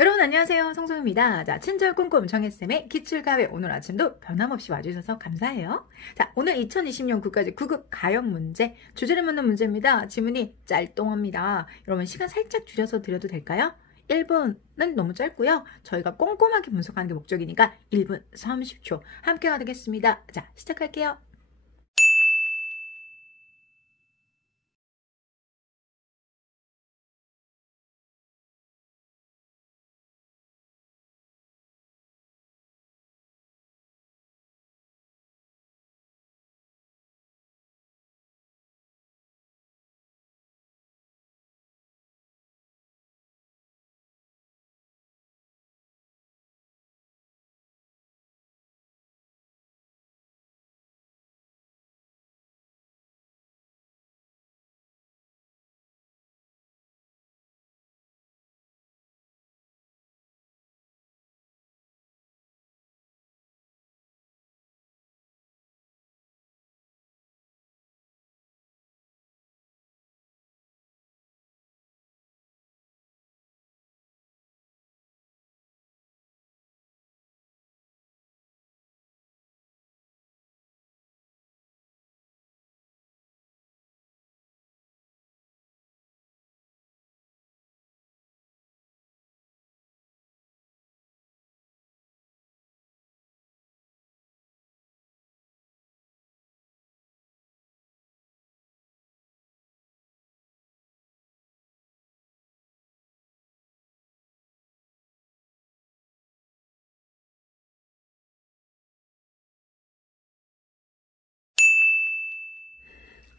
여러분 안녕하세요. 성소입니다. 자, 친절 꼼꼼 정혜쌤의 기출가회 오늘 아침도 변함없이 와주셔서 감사해요. 자, 오늘 2020년 국가직 9급 가형 문제, 주제를 묻는 문제입니다. 지문이 짤똥합니다. 여러분 시간 살짝 줄여서 드려도 될까요? 1분은 너무 짧고요. 저희가 꼼꼼하게 분석하는 게 목적이니까 1분 30초 함께 가겠습니다. 자, 시작할게요.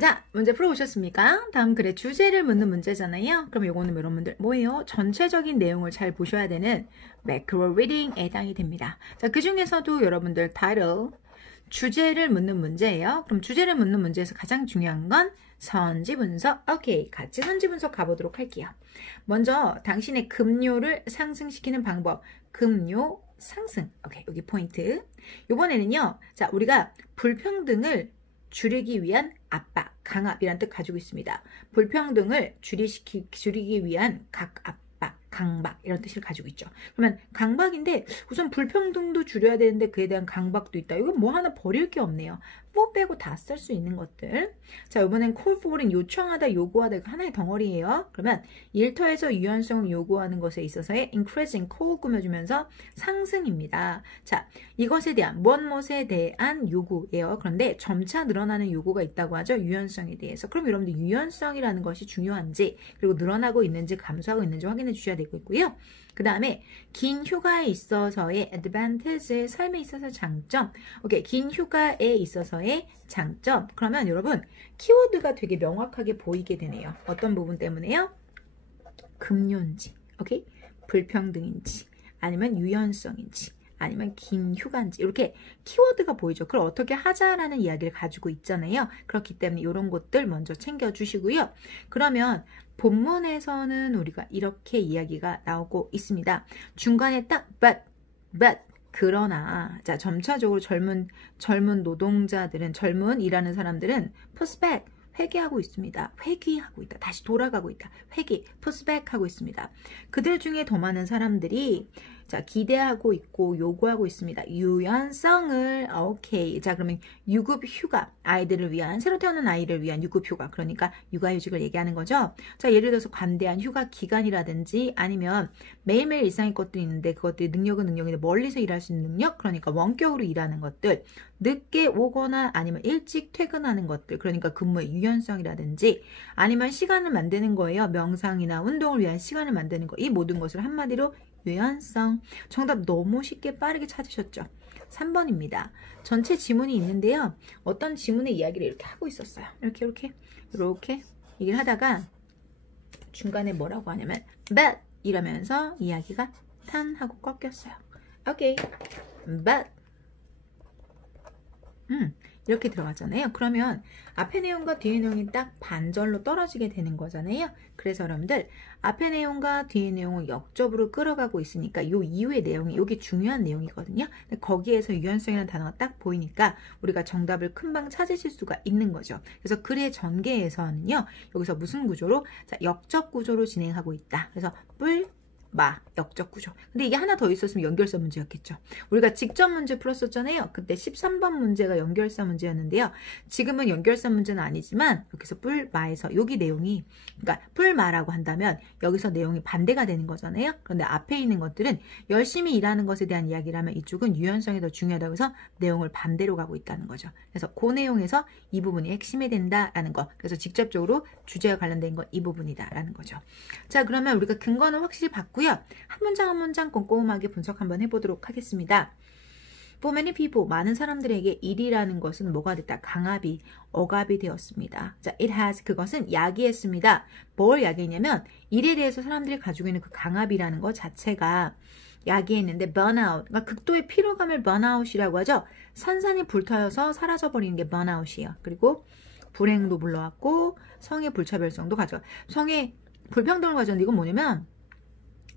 자, 문제 풀어오셨습니까? 다음 글의 주제를 묻는 문제잖아요. 그럼 요거는 여러분들 뭐예요? 전체적인 내용을 잘 보셔야 되는 매크로 리딩에 해당이 됩니다. 자, 그 중에서도 여러분들 타이틀, 주제를 묻는 문제예요. 그럼 주제를 묻는 문제에서 가장 중요한 건 선지 분석. 오케이, 같이 선지 분석 가보도록 할게요. 먼저 당신의 급료를 상승시키는 방법. 급료 상승. 오케이, 여기 포인트. 이번에는요. 자, 우리가 불평등을 줄이기 위한 압박, 강압이란 뜻 가지고 있습니다. 불평등을 줄이기 위한 각압박, 강박 이런 뜻을 가지고 있죠. 그러면 강박인데 우선 불평등도 줄여야 되는데 그에 대한 강박도 있다. 이건 뭐 하나 버릴 게 없네요. 뭐 빼고 다 쓸 수 있는 것들. 자, 이번엔 call for는 요청하다, 요구하다 하나의 덩어리예요. 그러면 일터에서 유연성을 요구하는 것에 있어서의 increasing, call 꾸며주면서 상승입니다. 자, 이것에 대한 무엇에 대한 요구예요. 그런데 점차 늘어나는 요구가 있다고 하죠. 유연성에 대해서. 그럼 여러분들 유연성이라는 것이 중요한지 그리고 늘어나고 있는지 감소하고 있는지 확인해 주셔야 되고요. 그 다음에 긴 휴가에 있어서의 advantage, 삶에 있어서 장점. 오케이, 긴 휴가에 있어서의 장점. 그러면 여러분 키워드가 되게 명확하게 보이게 되네요. 어떤 부분 때문에요? 급료인지, 오케이, 불평등인지, 아니면 유연성인지, 아니면 긴 휴가인지 이렇게 키워드가 보이죠. 그걸 어떻게 하자라는 이야기를 가지고 있잖아요. 그렇기 때문에 이런 것들 먼저 챙겨주시고요. 그러면 본문에서는 우리가 이렇게 이야기가 나오고 있습니다. 중간에 딱 but 그러나 자, 점차적으로 젊은 노동자들은, 젊은 일하는 사람들은 push back, 회귀하고 있습니다. 회귀하고 있다. 다시 돌아가고 있다. 회귀, push back 하고 있습니다. 그들 중에 더 많은 사람들이 자, 기대하고 있고 요구하고 있습니다. 유연성을. 오케이. 자, 그러면 유급 휴가, 아이들을 위한, 새로 태어난 아이를 위한 유급 휴가, 그러니까 육아휴직을 얘기하는 거죠. 자, 예를 들어서 관대한 휴가 기간이라든지 아니면 매일매일 일상의 것들이 있는데 그것들이 능력은 능력인데 멀리서 일할 수 있는 능력, 그러니까 원격으로 일하는 것들, 늦게 오거나 아니면 일찍 퇴근하는 것들, 그러니까 근무의 유연성이라든지 아니면 시간을 만드는 거예요. 명상이나 운동을 위한 시간을 만드는 거. 이 모든 것을 한마디로 유연성. 정답 너무 쉽게 빠르게 찾으셨죠? 3번입니다. 전체 지문이 있는데요. 어떤 지문의 이야기를 이렇게 하고 있었어요. 이렇게 얘기를 하다가 중간에 뭐라고 하냐면 but 이러면서 이야기가 탄 하고 꺾였어요. 오케이. but 이렇게 들어가잖아요. 그러면 앞의 내용과 뒤의 내용이 딱 반절로 떨어지게 되는 거잖아요. 그래서 여러분들 앞의 내용과 뒤의 내용을 역접으로 끌어가고 있으니까 요 이후의 내용이, 요게 중요한 내용이거든요. 근데 거기에서 유연성이라는 단어가 딱 보이니까 우리가 정답을 금방 찾으실 수가 있는 거죠. 그래서 글의 전개에서는요, 여기서 무슨 구조로? 자, 역접 구조로 진행하고 있다. 그래서 뿔, 마, 역적구조. 근데 이게 하나 더 있었으면 연결사 문제였겠죠. 우리가 직접 문제 풀었었잖아요. 그때 13번 문제가 연결사 문제였는데요. 지금은 연결사 문제는 아니지만 여기서 뿔마에서 여기 내용이 그러니까 뿔마라고 한다면 여기서 내용이 반대가 되는 거잖아요. 그런데 앞에 있는 것들은 열심히 일하는 것에 대한 이야기라면 이쪽은 유연성이 더 중요하다고 해서 내용을 반대로 가고 있다는 거죠. 그래서 그 내용에서 이 부분이 핵심이 된다라는 거. 그래서 직접적으로 주제와 관련된 건 이 부분이다라는 거죠. 자, 그러면 우리가 근거는 확실히 봤고요. 한 문장 한 문장 꼼꼼하게 분석 한번 해보도록 하겠습니다. For many people, 많은 사람들에게 일이라는 것은 뭐가 됐다? 강압이, 억압이 되었습니다. 자, it has, 그것은 야기했습니다. 뭘 야기했냐면 일에 대해서 사람들이 가지고 있는 그 강압이라는 것 자체가 야기했는데 burnout, 그러니까 극도의 피로감을 burnout이라고 하죠. 산산이 불타여서 사라져버리는 게 burnout이에요. 그리고 불행도 불러왔고 성의 불차별성도 가져. 성의 불평등을 가져오는데 이건 뭐냐면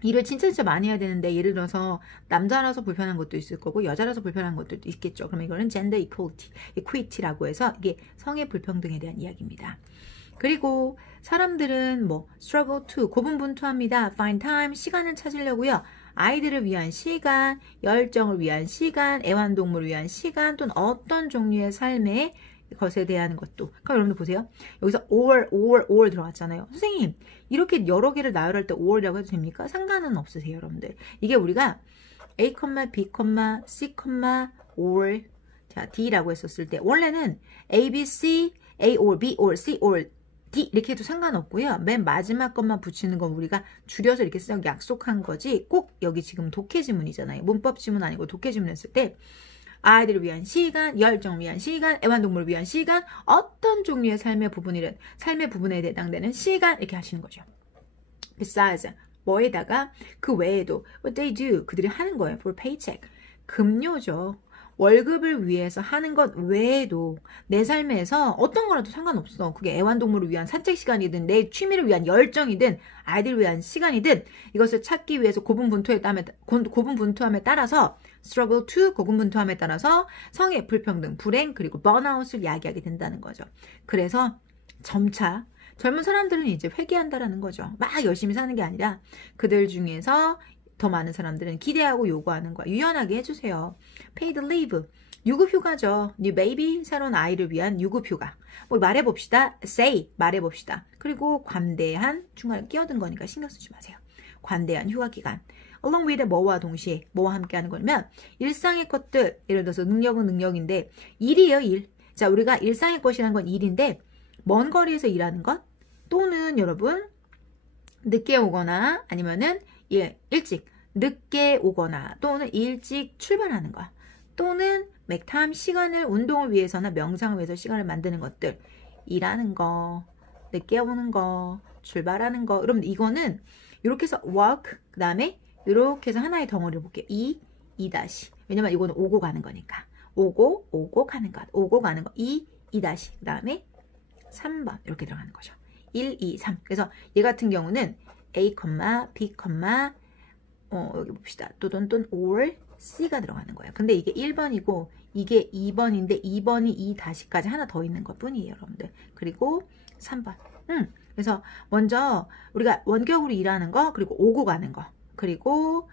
일을 진짜 많이 해야 되는데 예를 들어서 남자라서 불편한 것도 있을 거고 여자라서 불편한 것도 있겠죠. 그러면 이거는 gender equity라고 해서 이게 성의 불평등에 대한 이야기입니다. 그리고 사람들은 뭐 struggle to 고분분투합니다. find time 시간을 찾으려고요. 아이들을 위한 시간, 열정을 위한 시간, 애완동물을 위한 시간 또는 어떤 종류의 삶의 것에 대한 것도. 그럼 여러분들 보세요. 여기서 or 들어갔잖아요. 선생님 이렇게 여러 개를 나열할 때 or이라고 해도 됩니까? 상관은 없으세요 여러분들. 이게 우리가 A, B, C, or 자 D라고 했었을 때 원래는 A, B, C, A or B or C or D 이렇게 해도 상관없고요. 맨 마지막 것만 붙이는 건 우리가 줄여서 이렇게 쓰자고 약속한 거지 꼭 여기 지금 독해 지문이잖아요. 문법 지문 아니고 독해 지문 했을 때 아이들을 위한 시간, 열정을 위한 시간, 애완동물을 위한 시간, 어떤 종류의 삶의 부분이든 삶의 부분에 해당되는 시간 이렇게 하시는 거죠. Besides, 뭐에다가 그 외에도 what they do, 그들이 하는 거예요. For paycheck, 급료죠. 월급을 위해서 하는 것 외에도 내 삶에서 어떤 거라도 상관없어. 그게 애완동물을 위한 산책 시간이든 내 취미를 위한 열정이든 아이들을 위한 시간이든 이것을 찾기 위해서 고분분투함에 따라서 struggle to 고분분투함에 따라서 성의 불평등, 불행 그리고 번아웃을 야기하게 된다는 거죠. 그래서 점차 젊은 사람들은 이제 회귀한다라는 거죠. 막 열심히 사는 게 아니라 그들 중에서 더 많은 사람들은 기대하고 요구하는 거야. 유연하게 해주세요. Paid leave. 유급휴가죠. New baby. 새로운 아이를 위한 유급휴가. 뭐 말해봅시다. Say. 말해봅시다. 그리고 관대한 중간에 끼어든 거니까 신경 쓰지 마세요. 관대한 휴가기간. Along with 뭐와 동시에 뭐와 함께 하는 거냐면 일상의 것들. 예를 들어서 능력은 능력인데 일이에요. 일. 자, 우리가 일상의 것이라는 건 일인데 먼 거리에서 일하는 것 또는 여러분 늦게 오거나 아니면은 일찍 늦게 오거나 또는 일찍 출발하는 것 또는 맥타임 시간을 운동을 위해서나 명상을 위해서 시간을 만드는 것들 일하는 거 늦게 오는 거 출발하는 거 여러분 이거는 이렇게 해서 walk 그 다음에 이렇게 해서 하나의 덩어리를 볼게요. 이 다시 왜냐면 이거는 오고 가는 거니까 오고 가는 것 오고 가는 거 이 다시 그 다음에 3번 이렇게 들어가는 거죠. 1, 2, 3 그래서 얘 같은 경우는 A, B, 여기 봅시다. 또는 or C가 들어가는 거예요. 근데 이게 1번이고 이게 2번인데 2번이 이 다시까지 하나 더 있는 것 뿐이에요. 여러분들. 그리고 3번. 그래서 먼저 우리가 원격으로 일하는 거 그리고 오고 가는 거 그리고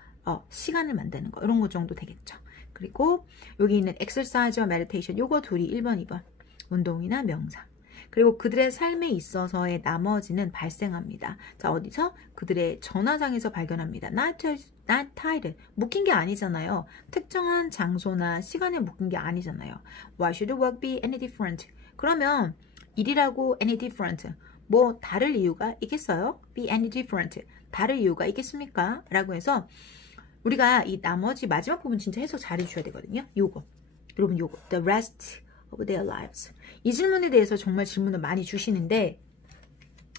시간을 만드는 거 이런 거 정도 되겠죠. 그리고 여기 있는 exercise와 meditation 요거 둘이 1번, 2번. 운동이나 명상. 그리고 그들의 삶에 있어서의 나머지는 발생합니다. 자, 어디서? 그들의 전화상에서 발견합니다. not tied. 묶인 게 아니잖아요. 특정한 장소나 시간에 묶인 게 아니잖아요. Why should work be any different? 그러면 일이라고 any different. 뭐 다를 이유가 있겠어요? Be any different. 다를 이유가 있겠습니까? 라고 해서 우리가 이 나머지 마지막 부분 진짜 해석 잘 해주셔야 되거든요. 요거. 여러분 요거. The rest of their lives. 이 질문에 대해서 정말 질문을 많이 주시는데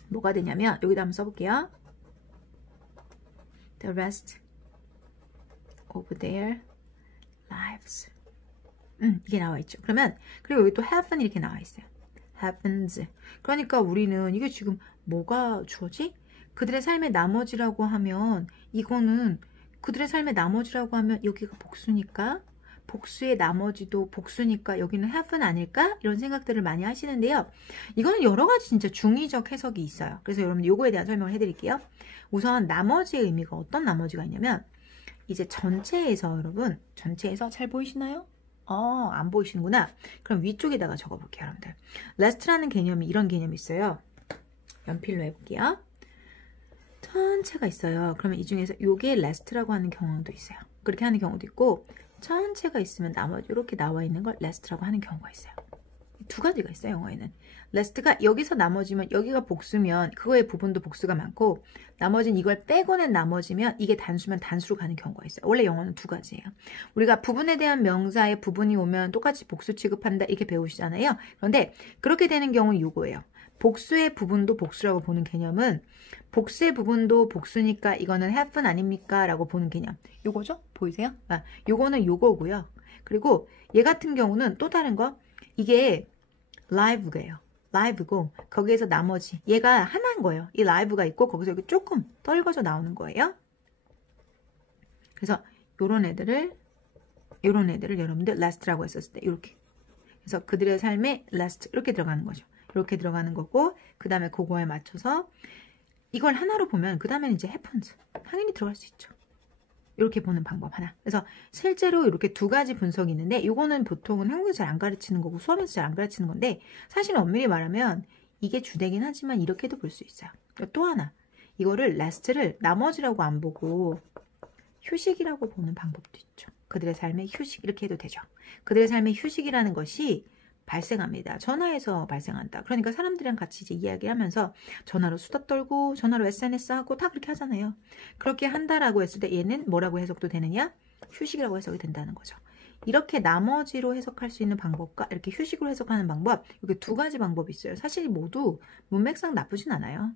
뭐가 되냐면 여기다 한번 써볼게요. The rest of their lives. 이게 나와 있죠. 그러면 그리고 여기 또 happen 이렇게 나와 있어요. happens. 그러니까 우리는 이게 지금 뭐가 주어지? 그들의 삶의 나머지라고 하면 이거는 그들의 삶의 나머지라고 하면 여기가 복수니까 복수의 나머지도 복수니까 여기는 have는 아닐까? 이런 생각들을 많이 하시는데요. 이거는 여러 가지 진짜 중의적 해석이 있어요. 그래서 여러분 요거에 대한 설명을 해드릴게요. 우선 나머지의 의미가 어떤 나머지가 있냐면 이제 전체에서 여러분 전체에서 잘 보이시나요? 안 보이시는구나. 그럼 위쪽에다가 적어볼게요, 여러분들. rest라는 개념이 이런 개념이 있어요. 연필로 해볼게요. 전체가 있어요. 그러면 이 중에서 요게 rest라고 하는 경우도 있어요. 그렇게 하는 경우도 있고 전체가 있으면 나머지 이렇게 나와 있는 걸 rest라고 하는 경우가 있어요. 두 가지가 있어요, 영어에는. rest가 여기서 나머지면 여기가 복수면 그거의 부분도 복수가 많고 나머지는 이걸 빼고는 나머지면 이게 단수면 단수로 가는 경우가 있어요. 원래 영어는 두 가지예요. 우리가 부분에 대한 명사에 부분이 오면 똑같이 복수 취급한다 이렇게 배우시잖아요. 그런데 그렇게 되는 경우는 요거예요. 복수의 부분도 복수라고 보는 개념은 복수의 부분도 복수니까 이거는 have는 아닙니까? 라고 보는 개념. 요거죠? 보이세요? 요거는 요거고요. 그리고 얘 같은 경우는 또 다른 거 이게 live예요. live고 거기에서 나머지 얘가 하나인 거예요. 이 live가 있고 거기서 이렇게 조금 떨궈져 나오는 거예요. 그래서 요런 애들을 여러분들 last라고 했었을 때 이렇게 그래서 그들의 삶에 last 이렇게 들어가는 거죠. 이렇게 들어가는 거고 그 다음에 그거에 맞춰서 이걸 하나로 보면 그 다음에는 이제 happens 당연히 들어갈 수 있죠. 이렇게 보는 방법 하나. 그래서 실제로 이렇게 두 가지 분석이 있는데 이거는 보통은 한국에서 잘 안 가르치는 거고 수업에서 잘 안 가르치는 건데 사실 엄밀히 말하면 이게 주되긴 하지만 이렇게도 볼 수 있어요. 또 하나 이거를 last를 나머지라고 안 보고 휴식이라고 보는 방법도 있죠. 그들의 삶의 휴식 이렇게 해도 되죠. 그들의 삶의 휴식이라는 것이 발생합니다. 전화에서 발생한다. 그러니까 사람들이랑 같이 이제 이야기를 하면서 전화로 수다 떨고 전화로 SNS 하고 다 그렇게 하잖아요. 그렇게 한다라고 했을 때 얘는 뭐라고 해석도 되느냐? 휴식이라고 해석이 된다는 거죠. 이렇게 나머지로 해석할 수 있는 방법과 이렇게 휴식으로 해석하는 방법 이렇게 두 가지 방법이 있어요. 사실 모두 문맥상 나쁘진 않아요.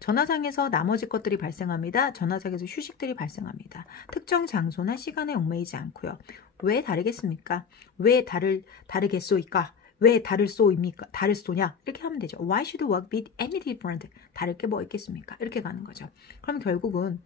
전화상에서 나머지 것들이 발생합니다. 전화상에서 휴식들이 발생합니다. 특정 장소나 시간에 얽매이지 않고요. 왜 다르겠습니까? 왜 다르겠소이까? 왜 다를소입니까? 다를소냐? 이렇게 하면 되죠. Why should work be any different? 다를 게 뭐 있겠습니까? 이렇게 가는 거죠. 그럼 결국은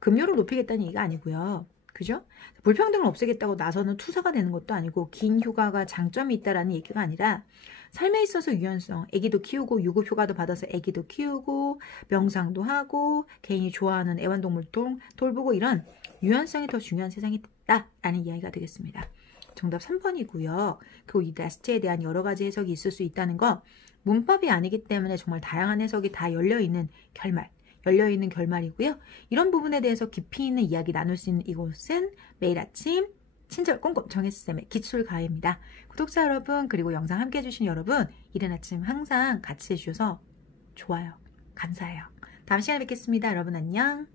급료를 높이겠다는 얘기가 아니고요. 그죠? 불평등을 없애겠다고 나서는 투사가 되는 것도 아니고 긴 휴가가 장점이 있다라는 얘기가 아니라 삶에 있어서 유연성, 아기도 키우고 유급 휴가도 받아서 아기도 키우고 명상도 하고 개인이 좋아하는 애완동물도 돌보고 이런 유연성이 더 중요한 세상이 됐다라는 이야기가 되겠습니다. 정답 3번이고요. 그리고 이 last에 대한 여러 가지 해석이 있을 수 있다는 거 문법이 아니기 때문에 정말 다양한 해석이 다 열려있는 결말이고요. 이런 부분에 대해서 깊이 있는 이야기 나눌 수 있는 이곳은 매일 아침 친절 꼼꼼 정혜쌤의 기출가해입니다. 구독자 여러분 그리고 영상 함께 해주신 여러분 이른 아침 항상 같이 해주셔서 좋아요. 감사해요. 다음 시간에 뵙겠습니다. 여러분 안녕.